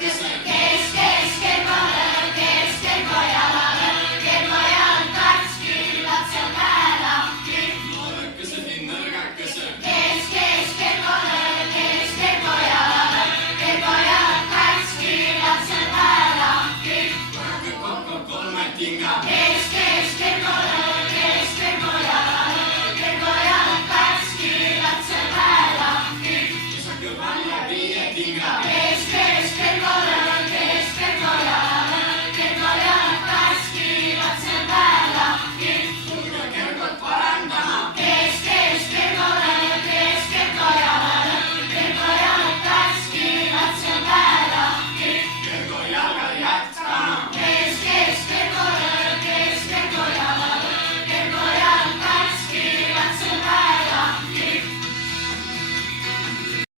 Keskel pojalalle, kel pojal katski, lapsel käe lahti. Nõrgakesed nii nõrgakesed. Keskel pojalalle, kel pojal katski, lapsel käe lahti. Kokku kolme kinga.